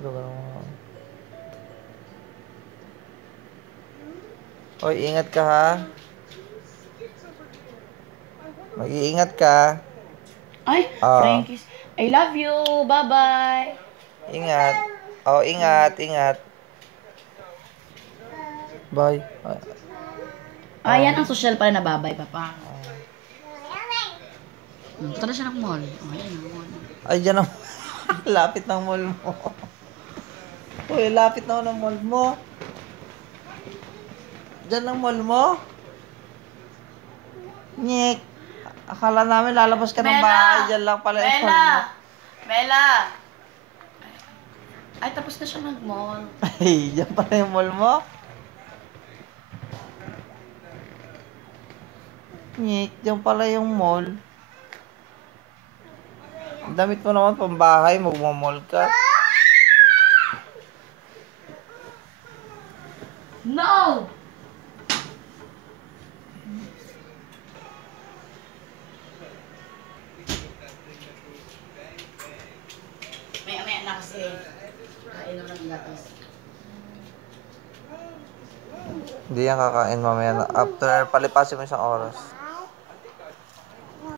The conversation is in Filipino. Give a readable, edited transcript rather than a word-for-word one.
Lugar mo. Hoy, ingat ka ha. Mag-iingat ka. Ay, Oo. Frankie's. I love you. Bye-bye. Ingat. Oh, ingat, ingat. Bye. Ayan ang social pala na babay, papa. Oh. Punta na siya ng mall. Ayan ang mall. Ay, dyan ang... lapit ng mall mo. Uy, lapit na ako ng mall mo. Dyan ang mall mo? Nyek. Akala namin lalabas ka ng bahay. Dyan lang pala yung mall mo. Bella! Ay, tapos na siya mag-mall. Ay, dyan pala yung mall mo? Nyek, dyan pala yung mall. Ang damit mo naman pang bahay, magmamall ka. No! Maya-maya na kasi. Kain naman ng gatas. Hindi yan kakain mamaya na. After palipasin mo isang oras.